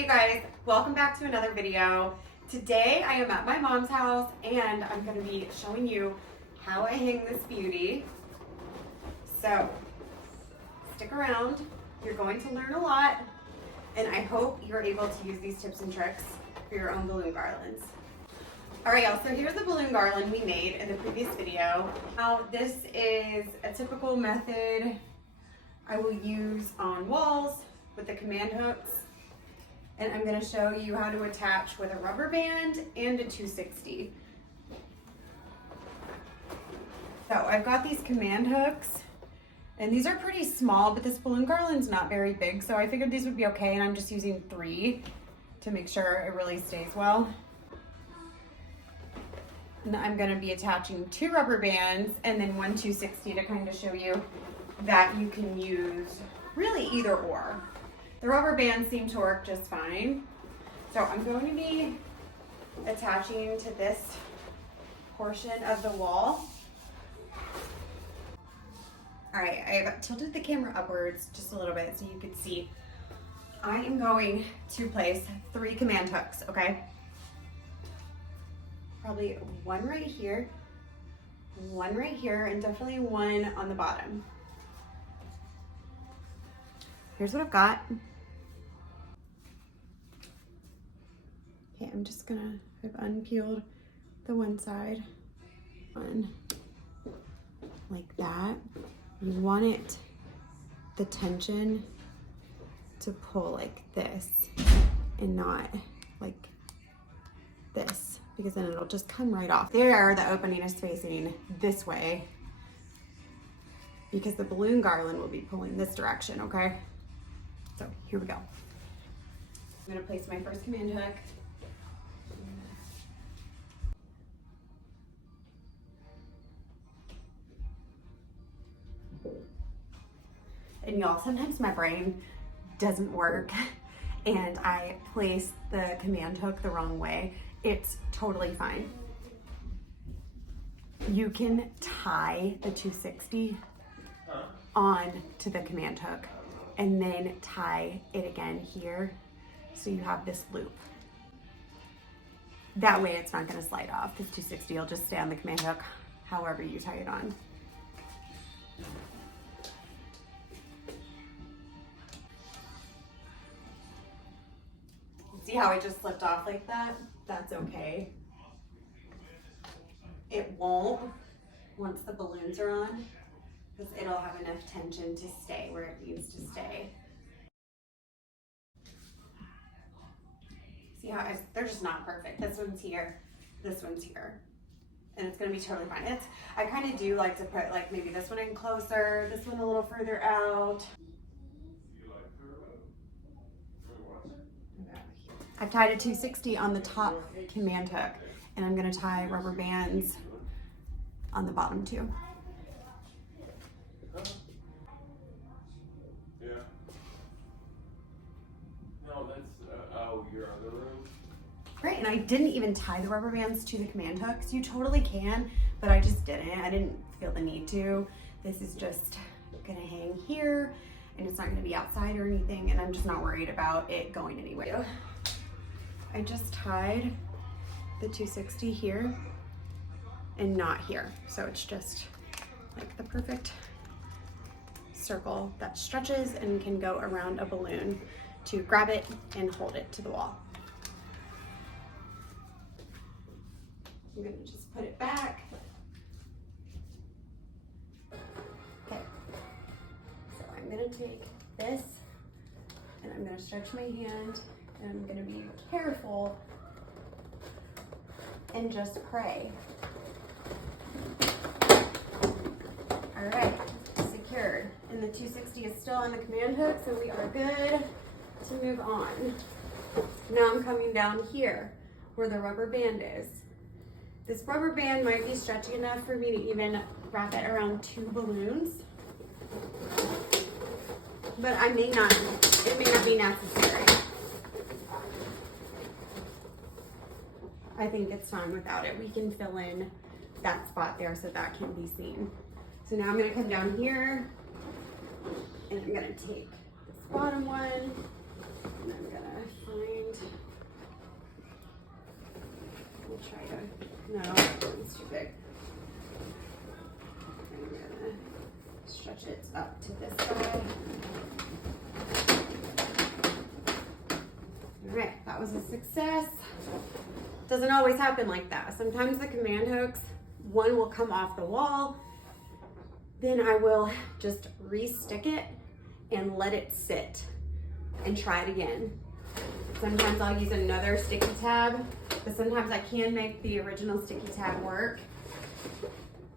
Hey guys, welcome back to another video. Today I am at my mom's house and I'm going to be showing you how I hang this beauty. So stick around, you're going to learn a lot, and I hope you're able to use these tips and tricks for your own balloon garlands. Alright y'all, so here's the balloon garland we made in the previous video. Now this is a typical method I will use on walls with the command hooks. And I'm going to show you how to attach with a rubber band and a 260. So I've got these command hooks, and these are pretty small, but this balloon garland's not very big, so I figured these would be okay, and I'm just using 3 to make sure it really stays well. And I'm going to be attaching 2 rubber bands and then one 260 to kind of show you that you can use really either or. The rubber bands seem to work just fine. So I'm going to be attaching to this portion of the wall. All right, I've tilted the camera upwards just a little bit so you can see. I am going to place 3 command hooks, okay? Probably one right here, and definitely one on the bottom. Here's what I've got. Okay, I'm just gonna, I've unpeeled the one side on like that. You want it, the tension to pull like this and not like this, because then it'll just come right off. There, the opening is facing this way because the balloon garland will be pulling this direction, okay? So here we go. I'm gonna place my first command hook. And y'all, sometimes my brain doesn't work and I place the command hook the wrong way. It's totally fine. You can tie the 260 on to the command hook and then tie it again here so you have this loop. That way it's not going to slide off. This 260 will just stay on the command hook however you tie it on. See how it just slipped off like that? That's okay. It won't once the balloons are on, because it'll have enough tension to stay where it needs to stay. See how they're just not perfect. This one's here, this one's here. And it's gonna be totally fine. I kind of do like to put like maybe this one in closer, this one a little further out. I've tied a 260 on the top command hook, and I'm gonna tie rubber bands on the bottom too. Yeah. No, that's, your other room? Right, and I didn't even tie the rubber bands to the command hooks. You totally can, but I just didn't. I didn't feel the need to. This is just gonna hang here, and it's not gonna be outside or anything, and I'm just not worried about it going anywhere. I just tied the 260 here and not here. So it's just like the perfect circle that stretches and can go around a balloon to grab it and hold it to the wall. I'm gonna just put it back. Okay, so I'm gonna take this and I'm gonna stretch my hand, and I'm gonna be careful and just pray. All right, secured. And the 260 is still on the command hook, so we are good to move on. Now I'm coming down here where the rubber band is. This rubber band might be stretchy enough for me to even wrap it around 2 balloons, but it may not be necessary. I think it's fine without it. We can fill in that spot there so that can be seen. So now I'm gonna come down here and I'm gonna take this bottom one and I'm gonna find Okay, that was a success. Doesn't always happen like that. Sometimes the command hooks, one will come off the wall. Then I will just re-stick it and let it sit and try it again. Sometimes I'll use another sticky tab, but sometimes I can make the original sticky tab work.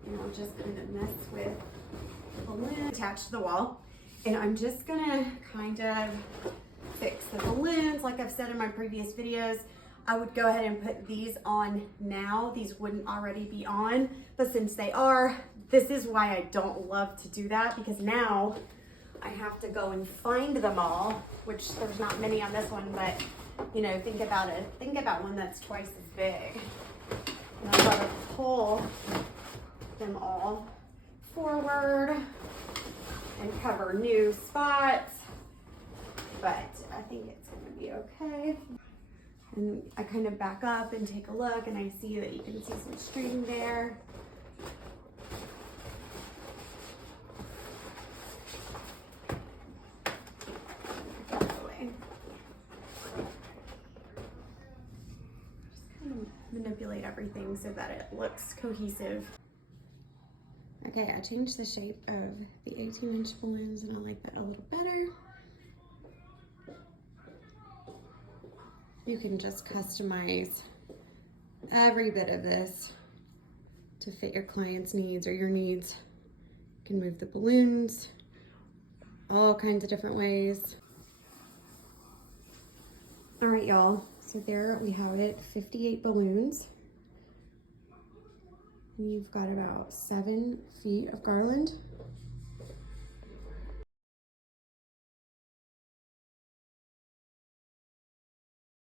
And I'll just kind of mess with the balloon attached to the wall. And I'm just gonna kind of fix the balloons. Like I've said in my previous videos, I would go ahead and put these on now. These wouldn't already be on, but since they are, this is why I don't love to do that, because now I have to go and find them all, which there's not many on this one, but you know, think about it. Think about one that's twice as big. And I've got to pull them all forward and cover new spots, but I think it's gonna be okay. And I kind of back up and take a look, and I see that you can see some string there. Manipulate everything so that it looks cohesive. Okay, I changed the shape of the 18-inch balloons, and I like that a little better. You can just customize every bit of this to fit your client's needs or your needs. You can move the balloons all kinds of different ways. All right, y'all. So there we have it, 58 balloons. And you've got about 7 feet of garland.